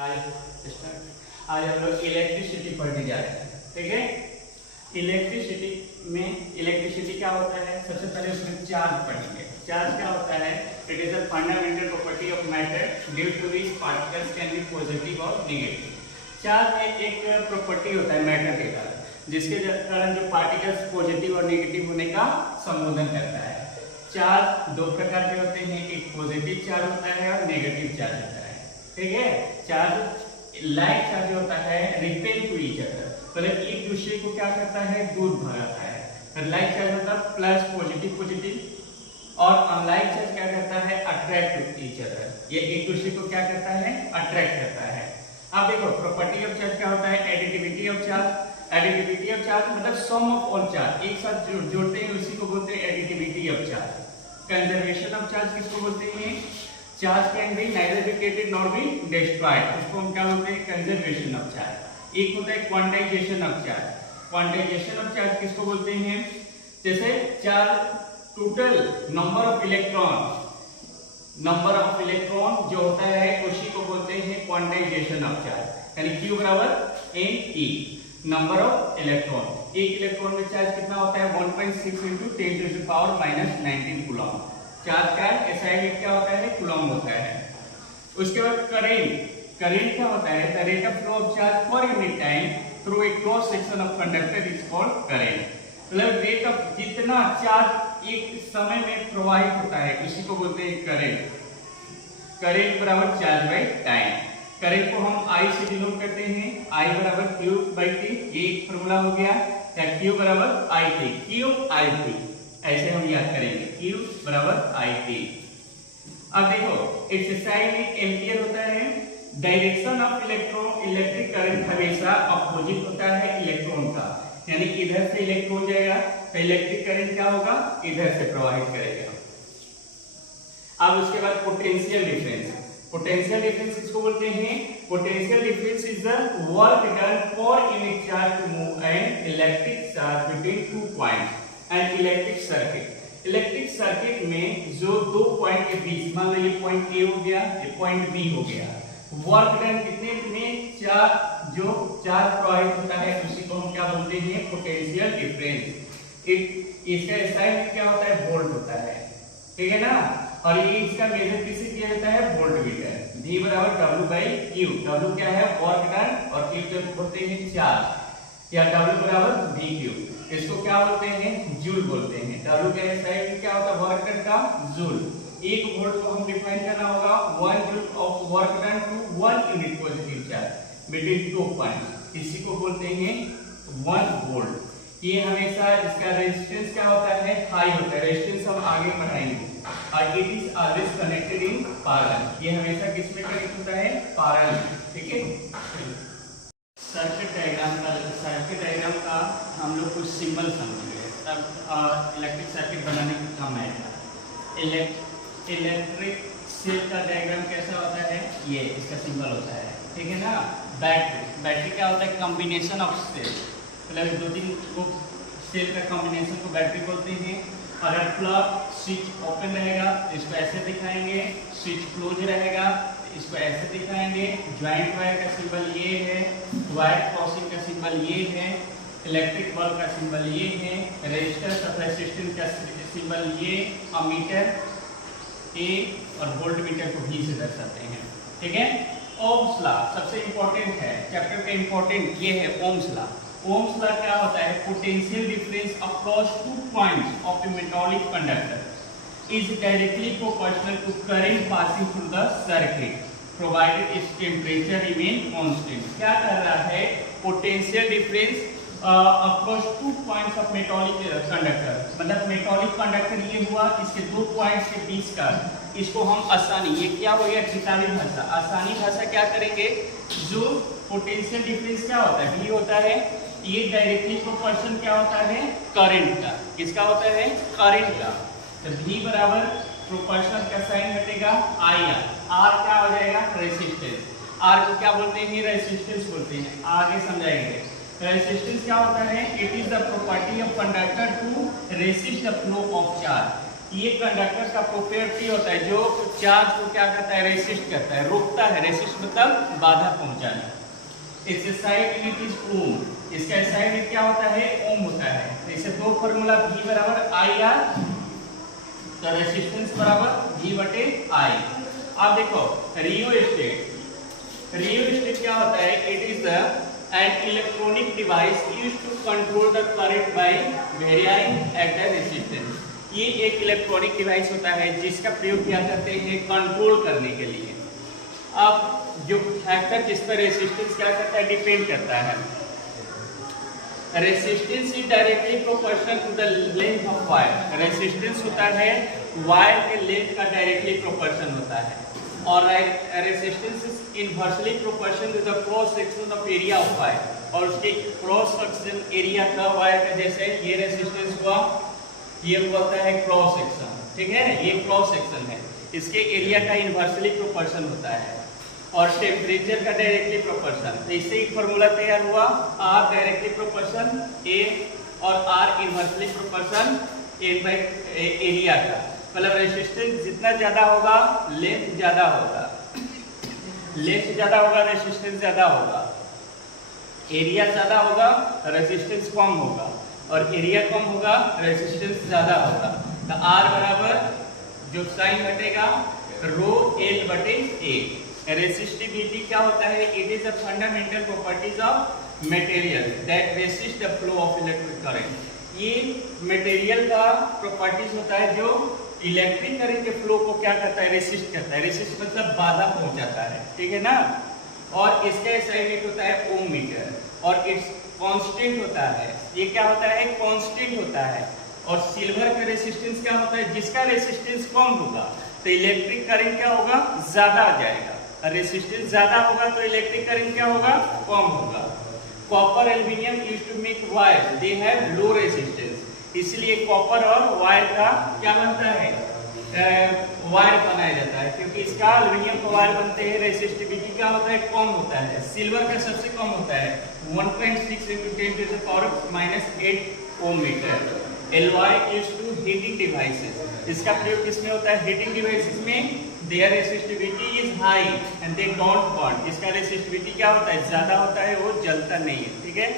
आज हम लोग इलेक्ट्रिसिटी पढ़ने जा रहे हैं। ठीक है, इलेक्ट्रिसिटी क्या होता है? सबसे पहले उसमें चार्ज पढ़ेंगे। चार्ज क्या होता है? It is a fundamental property of matter due to which particles can be positive और नेगेटिव। चार्ज में एक प्रॉपर्टी होता है मैटर के कारण, जिसके कारण जो पार्टिकल्स पॉजिटिव और नेगेटिव होने का संबोधन करता है। चार्ज दो प्रकार के होते हैं, एक पॉजिटिव चार्ज होता है और नेगेटिव चार्ज होता है। ठीक है, चार्ज लाइक चार्ज होता है रिपेल टू ईच अदर, मतलब एक दूसरे को क्या करता है? दूर भगाता है। लाइक चार्ज होता है प्लस पॉजिटिव पॉजिटिव, और अनलाइक चार्ज क्या करता है? अट्रैक्ट टू ईच अदर, ये एक दूसरे को क्या करता है? अट्रैक्ट करता है। अब देखो प्रॉपर्टी ऑफ चार्ज क्या होता है? Additivity of charge. Additivity of charge मतलब सम ऑफ ऑल चार्ज, एक साथ जोड़ते हैं उसी को बोलते हैं additivity of charge. Conservation of charge किसको बोलते हैं? Charge can be neither be created not be destroyed, उसको हम क्या बोलते हैं? Conservation of charge. एक होता है quantization of charge. Quantization of charge किसको बोलते हैं? जैसे charge total number of electron जो होता है उसी को बोलते हैं क्वांटाइजेशन ऑफ चार्ज, यानी Q बराबर NE, नंबर ऑफ इलेक्ट्रॉन। एक इलेक्ट्रॉन में चार्ज कितना होता है? 1.6 × 10⁻⁻19 कूलम। चार्ज का SI यूनिट क्या होता है? कूलम होता है। उसके बाद करंट क्या होता है? The rate of flow of charge per unit time through a cross section of conductor is called current. मतलब रेट ऑफ जितना चार्ज एक समय में प्रवाहित होता है इसी को बोलते हैं करंट। करंट बराबर चार्ज बाय टाइम। करंट को हम I से डिनोट करते हैं, I बराबर Q/T, ये एक फॉर्मूला हो गया, या Q बराबर IT, QIT, ऐसे हम याद करेंगे, Q बराबर IT। अब देखो इट्स साइन में एम्पियर होता है। डायरेक्शन ऑफ इलेक्ट्रिक करंट हमेशा अपोजिट होता है इलेक्ट्रॉन का, यानी इधर से इलेक्ट्रॉन जाएगा तो इलेक्ट्रिक करंट क्या होगा? इधर से प्रवाहित करेगा। अब उसके बाद पोटेंशियल डिफरेंस। पोटेंशियल डिफरेंस किसको बोलते हैं? Potential difference is the work done for unit charge to move an electric charge between two points and electric circuit. Electric circuit में जो दो पॉइंट के बीच, मान लो ये पॉइंट ए हो गया, ये पॉइंट बी हो गया, वर्क डन कितने में? चार्ज जो चार्ज प्रवाहित होता है उसी को हम क्या बोलते हैं? Potential difference. इसका साइन क्या होता है? वोल्ट होता है। ठीक है ना, और ये इसका मेजर किससे किया जाता है? वोल्टमीटर। V बराबर W/Q। W क्या है? वर्क डन, और Q जो बोलते हैं चार्ज, या W बराबर VQ। इसको क्या बोलते हैं? जूल बोलते हैं। W के साइड क्या होता है? वर्क डन का जूल। एक वोल्ट को हम डिफाइन करना होगा 1 joule of work done to 1 unit positive charge between two points, इसी को बोलते हैं 1 वोल्ट। ये हमेशा इसका रेजिस्टेंस क्या होता है? हाई होता है। रेजिस्टेंस हम आगे पढ़ाएंगे। और it is always connected in parallel, ये हमेशा किस में कनेक्ट होता है? पैरेलल। ठीक है, सर्किट डायग्राम का हम लोग कुछ सिंबल समझेंगे, तब इलेक्ट्रिक सर्किट बनाने का काम आएगा। इलेक्ट्रिक सेल का डायग्राम कैसा होता है? ये इसका सिंबल होता है। ठीक है ना। बैटरी क्या होता है? कॉम्बिनेशन ऑफ सेल, मतलब दो तीन सेल का कॉम्बिनेशन को बैटरी बोलते हैं। अगर प्लग स्विच ओपन रहेगा तो इसको ऐसे दिखाएंगे, स्विच क्लोज रहेगा तो इसको ऐसे दिखाएंगे। ज्वाइंट वायर का सिंबल ये है, वायर क्रॉसिंग का सिंबल ये है, इलेक्ट्रिक बल्ब का सिंबल ये है, रेजिस्टेंस ऑफ रेजिस्टेंस का सिंबल ये, अमीटर A और वोल्ट मीटर को V से दर्शाते हैं। ठीक है। ओम्स लॉ सबसे इंपॉर्टेंट है, चैप्टर का इंपॉर्टेंट ये है ओम्स लॉ। ओम्स लॉ क्या होता है? Potential difference across two points of a metallic conductor is directly proportional to current passing through the circuit provided its temperature remain constant. क्या कर रहा है? Potential difference across two points of metallic conductor, मतलब metallic conductor ये हुआ, इसके दो points के बीच का, इसको हम आसानी, ये क्या हो गया? ठिकानी भाषा। आसानी भाषा क्या करेंगे? जो पोटेंशियल डिफरेंस क्या होता है? V होता है, ये डायरेक्टली प्रोपोर्शन क्या होता है? करंट का। किसका होता है? करंट का। तो V बराबर प्रोपोर्शनल का साइन हटेगा IR, R क्या हो जाएगा? रेजिस्टेंस। R को क्या बोलते हैं? रेजिस्टेंस बोलते हैं, आगे समझाएंगे। रेजिस्टेंस क्या होता है? It is the property of conductor to resist the flow of charge. ये कंडक्टर का प्रॉपर्टी होता है जो चार्ज को क्या करता है, रेसिस्ट करता है, रोकता है। रेसिस्ट मतलब बाधा पहुंचाना। इससे साइड यूनिट इज ओम, इसका साइड यूनिट क्या होता है, ओम होता है। तो इसे दो फार्मूला V बराबर आई आर, तो रेसिस्टेंस बराबर V बटे आई। आप देखो रियोस्टेट क्या होता है, it is an electronic device used to control the current by varying at the resistance. ये एक इलेक्ट्रॉनिक डिवाइस होता है जिसका प्रयोग किया जाते हैं कंट्रोल करने के लिए। अब जो फैक्टर जिस पर रेजिस्टेंस क्या करता है, डिपेंड करता है। Resistance is directly proportional to the length of wire. Resistance होता है वायर के लेंथ का डायरेक्टली प्रोपोर्शन होता है, और resistance is inversely proportional to the cross section of area of wire, और उसके क्रॉस सेक्शन एरिया का वायर का, जैसे ये रेजिस्टेंस हुआ, ये होता है क्रॉस सेक्शन, ठीक है, ये क्रॉस सेक्शन है, इसके एरिया का इनवर्सली प्रोपोर्शन होता है, और टेम्परेचर का डायरेक्टली प्रोपोर्शन। तो इससे एक फार्मूला तैयार हुआ, R डायरेक्टली प्रोपोर्शन A और R inversely proportion A by area का। मतलब रेजिस्टेंस जितना ज्यादा होगा लेंथ ज्यादा होगा, लेंथ ज्यादा होगा रेजिस्टेंस ज्यादा होगा, एरिया ज्यादा होगा रेजिस्टेंस कम होगा, और एरिया कम होगा रेजिस्टेंस ज्यादा होगा। तो R बराबर जो साइन घटेगा रो L बटे A। रेसिस्टिविटी क्या होता है, it is a fundamental properties of material that resist the flow of electric current. ये मटेरियल का प्रॉपर्टीज होता है जो इलेक्ट्रिक करंट के फ्लो को क्या करता है, रेसिस्ट करता है। रेसिस्ट मतलब बाधा पहुंचाता है, ठीक है ना। और इसका SI यूनिट होता है ओम मीटर, और इट्स कांस्टेंट होता है। ये क्या होता है, कांस्टेंट होता है। और सिल्वर का रेसिस्टेंस क्या होता है, जिसका रेसिस्टेंस कम होगा तो इलेक्ट्रिक करंट क्या होगा, ज्यादा आ जाएगा। रेसिस्टेंस ज्यादा होगा तो इलेक्ट्रिक करंट क्या होगा, कम होगा। Copper aluminium used to make wire, they have low resistance. इसलिए कॉपर और वायर का क्या बनता है, वायर बनाया जाता है, क्योंकि इसका एल्यूमिनियम का वायर बनते हैं, रेसिस्टिविटी क्या होता है, कम होता है। सिल्वर का सबसे कम होता है 1.6 × 10⁻⁸ ohm metre. Alloy used to heating devices, इसका प्रयोग किसमें होता है, हीटिंग डिवाइसेस में। Their resistivity is high and they don't burn, इसका रेसिस्टिविटी क्या होता है, ज्यादा होता है, वो जलता नहीं है, ठीक है।